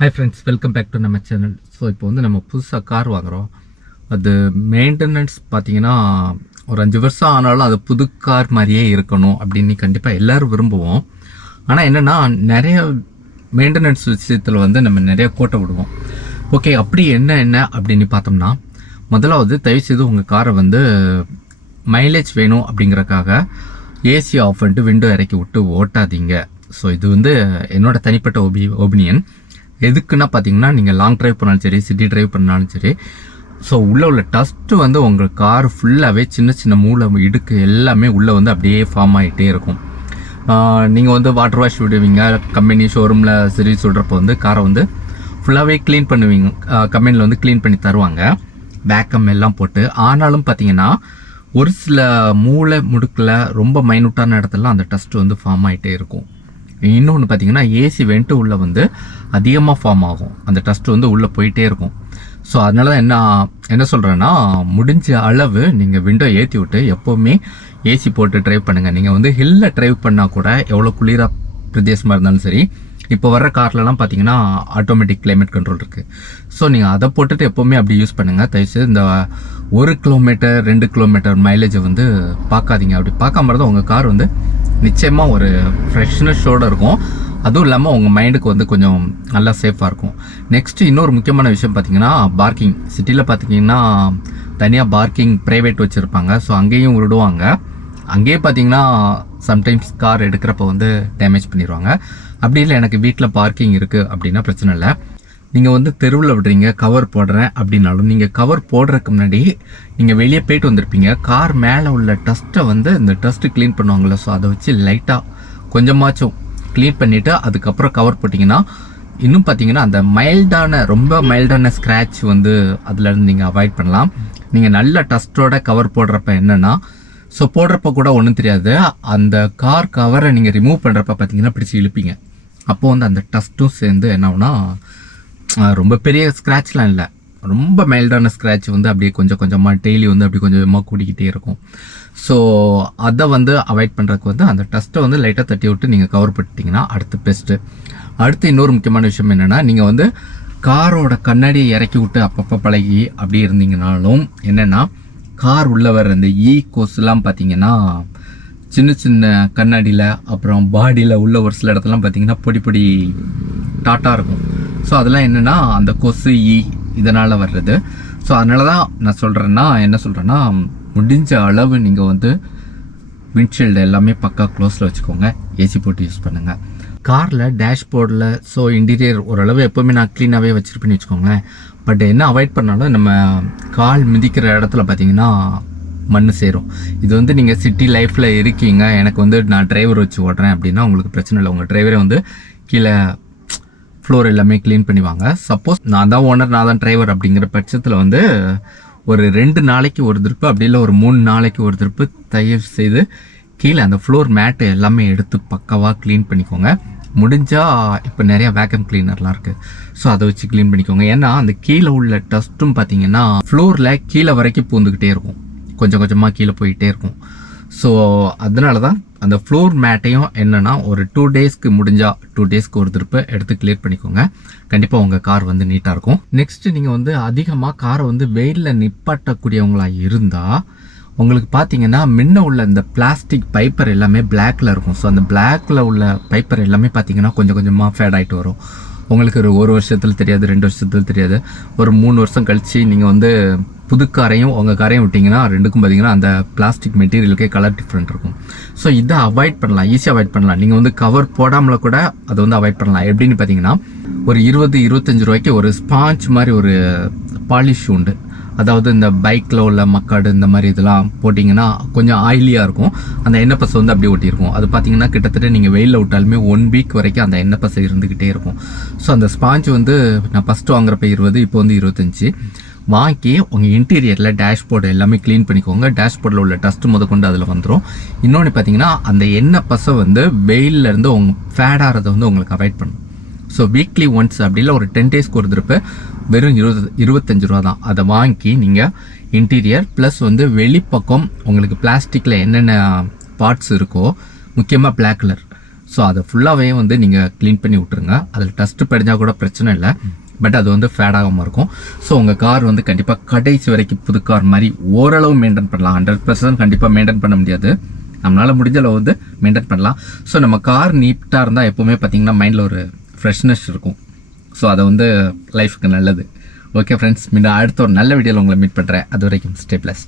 Hi friends, welcome back to நம்ம channel. So இப்போ வந்து நம்ம புதுசாக கார் வாங்குகிறோம். அது மெயின்டெனன்ஸ் பார்த்தீங்கன்னா ஒரு 5 வருஷம் ஆனாலும் அது புது கார் மாதிரியே இருக்கணும் அப்படின்னு கண்டிப்பாக எல்லோரும் விரும்புவோம். ஆனால் என்னென்னா நிறைய மெயின்டெனன்ஸ் விஷயத்தில் வந்து நம்ம நிறைய கோட்டை விடுவோம். ஓகே, அப்படி என்ன அப்படின்னு பார்த்தோம்னா, முதலாவது தயவுசெய்து உங்கள் காரை வந்து மைலேஜ் வேணும் அப்படிங்கிறக்காக ஏசி ஆஃப் பண்ணிட்டு விண்டோ இறக்கி விட்டு ஓட்டாதீங்க. ஸோ இது வந்து என்னோட தனிப்பட்ட ஒபினியன். எதுக்குன்னா பார்த்தீங்கன்னா, நீங்கள் லாங் ட்ரைவ் பண்ணாலும் சரி, சிட்டி ட்ரைவ் பண்ணாலும் சரி, ஸோ உள்ள டஸ்ட்டு வந்து உங்கள் கார் ஃபுல்லாகவே சின்ன சின்ன மூளை இடுக்கு எல்லாமே உள்ளே வந்து அப்படியே ஃபார்ம் ஆகிட்டே இருக்கும். நீங்கள் வந்து வாட்டர் வாஷ் விடுவீங்க, கம்பெனி ஷோரூமில் சர்வீஸ் விடுறப்போ வந்து காரை வந்து ஃபுல்லாகவே க்ளீன் பண்ணுவீங்க. கம்பெனியில் வந்து க்ளீன் பண்ணி தருவாங்க, பேக்கம் எல்லாம் போட்டு. ஆனாலும் பார்த்தீங்கன்னா ஒரு சில மூளை முடுக்கில் ரொம்ப மைனூட்டான இடத்துலலாம் அந்த டஸ்ட்டு வந்து ஃபார்ம் ஆகிட்டே இருக்கும். இன்னொன்று பார்த்தீங்கன்னா, ஏசி வெண்ட்டு உள்ளே வந்து அதிகமாக ஃபார்ம் ஆகும், அந்த டஸ்ட்டு வந்து உள்ளே போயிட்டே இருக்கும். ஸோ அதனால தான் என்ன சொல்கிறேன்னா, முடிஞ்ச அளவு நீங்கள் விண்டோ ஏற்றி விட்டு எப்போவுமே ஏசி போட்டு ட்ரைவ் பண்ணுங்கள். நீங்கள் வந்து ஹில்லில் ட்ரைவ் பண்ணால் கூட எவ்வளோ குளிராக பிரதேசமாக இருந்தாலும் சரி, இப்போ வர்ற கார்லலாம் பார்த்தீங்கன்னா ஆட்டோமேட்டிக் கிளைமேட் கண்ட்ரோல் இருக்குது. ஸோ நீங்கள் அதை போட்டுட்டு எப்போவுமே அப்படி யூஸ் பண்ணுங்கள். தயவுசெய்து இந்த 1 கிலோமீட்டர் 2 கிலோமீட்டர் மைலேஜை வந்து பார்க்காதீங்க. அப்படி பார்க்காம இருந்தால் உங்கள் கார் வந்து நிச்சயமாக ஒரு ஃப்ரெஷ்னஸோடு இருக்கும். அதுவும் இல்லாமல் உங்கள் மைண்டுக்கு வந்து கொஞ்சம் நல்லா சேஃபாக இருக்கும். நெக்ஸ்ட்டு இன்னொரு முக்கியமான விஷயம் பார்த்தீங்கன்னா, பார்க்கிங். சிட்டியில் பார்த்தீங்கன்னா தனியாக பார்க்கிங் ப்ரைவேட் வச்சுருப்பாங்க. ஸோ அங்கேயும் விடுவாங்க. அங்கேயே பார்த்தீங்கன்னா சம்டைம்ஸ் கார் எடுக்கிறப்ப வந்து டேமேஜ் பண்ணிடுவாங்க. அப்படி இல்லை, எனக்கு வீட்டில் பார்க்கிங் இருக்குது அப்படின்னா பிரச்சனை இல்லை. நீங்கள் வந்து தெருவில் விடுறீங்க, கவர் போடுறேன் அப்படின்னாலும், நீங்கள் கவர் போடுறதுக்கு முன்னாடி நீங்கள் வெளியே போயிட்டு வந்திருப்பீங்க. கார் மேலே உள்ள டஸ்ட்டை வந்து இந்த டஸ்ட்டு க்ளீன் பண்ணுவாங்கள்ல, ஸோ அதை வச்சு லைட்டாக கொஞ்சமாச்சும் க்ளீன் பண்ணிவிட்டு அதுக்கப்புறம் கவர் போட்டிங்கன்னா இன்னும் பார்த்தீங்கன்னா அந்த ரொம்ப மைல்டான ஸ்க்ராட்ச் வந்து அதுலேருந்து நீங்கள் அவாய்ட் பண்ணலாம். நீங்கள் நல்ல டஸ்ட்டோட கவர் போடுறப்ப என்னென்னா, ஸோ போடுறப்ப கூட ஒன்றும் தெரியாது, அந்த கார் கவரை நீங்கள் ரிமூவ் பண்ணுறப்ப பார்த்தீங்கன்னா பிடிச்சி இழுப்பீங்க. அப்போது வந்து அந்த டஸ்ட்டும் சேர்ந்து என்ன ஆகுனா, ரொம்ப பெரிய ஸ்க்ராட்ச்லாம் இல்லை, ரொம்ப மைல்டான ஸ்க்ராட்ச் வந்து அப்படியே கொஞ்சம் கொஞ்சமாக டெய்லி வந்து அப்படி கொஞ்சம் கொஞ்சமாக கூடிக்கிட்டே இருக்கும். ஸோ அதை வந்து அவாய்ட் பண்ணுறதுக்கு வந்து அந்த டஸ்ட்டை வந்து லைட்டாக தட்டி விட்டு நீங்கள் கவர் பண்ணிட்டீங்கன்னா அடுத்து இன்னொரு முக்கியமான விஷயம் என்னென்னா, நீங்கள் வந்து காரோட கண்ணாடியை இறக்கி விட்டு அப்பப்போ பழகி அப்படி இருந்தீங்கனாலும் என்னென்னா, கார் உள்ளே வர அந்த கொசுலாம் பார்த்தீங்கன்னா சின்ன சின்ன கண்ணாடியில் அப்புறம் பாடியில் உள்ள ஒரு சில இடத்துலாம் பார்த்தீங்கன்னா பொடி டாட்டாக இருக்கும். ஸோ அதெல்லாம் என்னென்னா அந்த கொசு இதனால் வர்றது. ஸோ அதனால தான் நான் என்ன சொல்கிறேன்னா, முடிஞ்ச அளவு நீங்கள் வந்து விண்ட்ஷீல்டு எல்லாமே பக்கா க்ளோஸில் வச்சுக்கோங்க, ஏசி போட்டு யூஸ் பண்ணுங்கள். காரில் டேஷ்போர்டில் ஸோ இன்டீரியர் ஓரளவு எப்போவுமே நான் க்ளீனாகவே வச்சுருப்பேன்னு வச்சுக்கோங்களேன். பட் என்ன அவாய்ட் பண்ணாலும் நம்ம கால் மிதிக்கிற இடத்துல பார்த்தீங்கன்னா மண் சேரும். இது வந்து நீங்கள் சிட்டி லைஃப்பில் இருக்கீங்க, எனக்கு வந்து நான் டிரைவர் வச்சு ஓடுறேன் அப்படின்னா உங்களுக்கு பிரச்சனை இல்லை. உங்கள் டிரைவரை வந்து கீழே ஃப்ளோர் எல்லாமே க்ளீன் பண்ணிவாங்க. சப்போஸ் நான் தான் ஓனர், நான் தான் டிரைவர் அப்படிங்கிற பட்சத்தில் வந்து ஒரு 2 நாளைக்கு ஒரு திருப்பு, அப்படி இல்லை ஒரு 3 நாளைக்கு ஒரு திருப்பு தயவு செய்து கீழே அந்த ஃப்ளோர் மேட்டை எல்லாமே எடுத்து பக்காவாக க்ளீன் பண்ணிக்கோங்க. முடிஞ்சால் இப்போ நிறையா வேக்கம் கிளீனர்லாம் இருக்குது, ஸோ அதை வச்சு க்ளீன் பண்ணிக்கோங்க. ஏன்னா அந்த கீழே உள்ள டஸ்ட்டும் பார்த்தீங்கன்னா ஃப்ளோரில் கீழே வரைக்கும் பூந்துக்கிட்டே இருக்கும், கொஞ்சம் கொஞ்சமாக கீழே போயிட்டே இருக்கும். ஸோ அதனால தான் அந்த ஃப்ளோர் மேட்டையும் என்னென்னா ஒரு 2 டேஸ்க்கு முடிஞ்சால் 2 டேஸ்க்கு ஒரு திருப்பு எடுத்து கிளியர் பண்ணிக்கோங்க. கண்டிப்பாக உங்கள் கார் வந்து நீட்டாக இருக்கும். நெக்ஸ்ட்டு நீங்கள் வந்து அதிகமாக காரை வந்து வெயிலில் நிப்பாட்டக்கூடியவங்களாக இருந்தால் உங்களுக்கு பார்த்தீங்கன்னா முன்ன உள்ள இந்த பிளாஸ்டிக் பைப்பர் எல்லாமே பிளாக்ல இருக்கும். ஸோ அந்த பிளாக்ல உள்ள பைப்பர் எல்லாமே பார்த்தீங்கன்னா கொஞ்சம் கொஞ்சமாக ஃபேட் ஆகிட்டு வரும். உங்களுக்கு ஒரு வருஷத்தில் தெரியாது, 2 வருஷத்தில் தெரியாது, ஒரு 3 வருஷம் கழித்து நீங்கள் வந்து புது காரையும் உங்கள் காரையும் விட்டிங்கன்னா ரெண்டுக்கும் பார்த்தீங்கன்னா அந்த பிளாஸ்டிக் மெட்டீரியலுக்கே கலர் டிஃப்ரெண்ட் இருக்கும். ஸோ இதை அவாய்ட் பண்ணலாம், ஈஸியாக அவாய்ட் பண்ணலாம். நீங்கள் வந்து கவர் போடாமல் கூட அதை வந்து அவாய்ட் பண்ணலாம். எப்படின்னு பார்த்தீங்கன்னா, ஒரு 20-25 ரூபாய்க்கு ஒரு ஸ்பாஞ்ச் மாதிரி ஒரு பாலிஷ் உண்டு. அதாவது இந்த பைக்கில் உள்ள மக்காடு இந்த மாதிரி இதெல்லாம் போட்டிங்கன்னா கொஞ்சம் ஆயிலியாக இருக்கும், அந்த எண்ணெய் பசை வந்து அப்படியே ஒட்டியிருக்கும். அது பார்த்தீங்கன்னா கிட்டத்தட்ட நீங்கள் வெயிலில் விட்டாலுமே 1 வீக் வரைக்கும் அந்த எண்ணெய் பசை இருந்துக்கிட்டே இருக்கும். ஸோ அந்த ஸ்பாஞ்ச் வந்து நான் ஃபஸ்ட்டு வாங்குறப்ப 20, இப்போ வந்து 25 வாங்கி உங்கள் இன்டீரியரில் டேஷ்போர்டு எல்லாமே க்ளீன் பண்ணிக்கோங்க. டேஷ்போர்டில் உள்ள டஸ்ட்டு முதற்கொண்டு அதில் வந்துடும். இன்னொன்று பார்த்தீங்கன்னா அந்த எண்ணெய் பசை வந்து வெயிலேருந்து ஃபேட் ஆகிறத வந்து உங்களுக்கு அவாய்ட் பண்ணும். ஸோ வீக்லி ஒன்ஸ் அப்படி இல்லை ஒரு 10 டேஸ்க்கு ஒரு திருப்பு வெறும் 25 ரூபா தான். அதை வாங்கி நீங்கள் இன்டீரியர் ப்ளஸ் வந்து வெளிப்பக்கம் உங்களுக்கு பிளாஸ்டிக்கில் என்னென்ன பார்ட்ஸ் இருக்கோ, முக்கியமாக பிளாக் கலர், ஸோ அதை ஃபுல்லாகவே வந்து நீங்கள் க்ளீன் பண்ணி விட்டுருங்க. அதில் டஸ்ட்டு படிஞ்சால் கூட பிரச்சனை இல்லை, பட் அது வந்து ஃபேட் ஆகாமல் இருக்கும். ஸோ உங்கள் கார் வந்து கண்டிப்பாக கடைசி வரைக்கும் புது கார் மாதிரி ஓரளவு மெயின்டைன் பண்ணலாம். 100% கண்டிப்பாக மெயின்டைன் பண்ண முடியாது, நம்மளால் முடிஞ்ச அளவு வந்து மெயின்டைன் பண்ணலாம். ஸோ நம்ம கார் நீட்டாக இருந்தால் எப்போவுமே பார்த்திங்கன்னா மைண்டில் ஒரு ஃப்ரெஷ்னஸ் இருக்கும். ஸோ அதை வந்து லைஃபுக்கு நல்லது. ஓகே ஃப்ரெண்ட்ஸ், மீண்டும் அடுத்த ஒரு நல்ல வீடியோவில் உங்களை மீட் பண்ணுறேன். அது வரைக்கும் ஸ்டே பிளஸ்.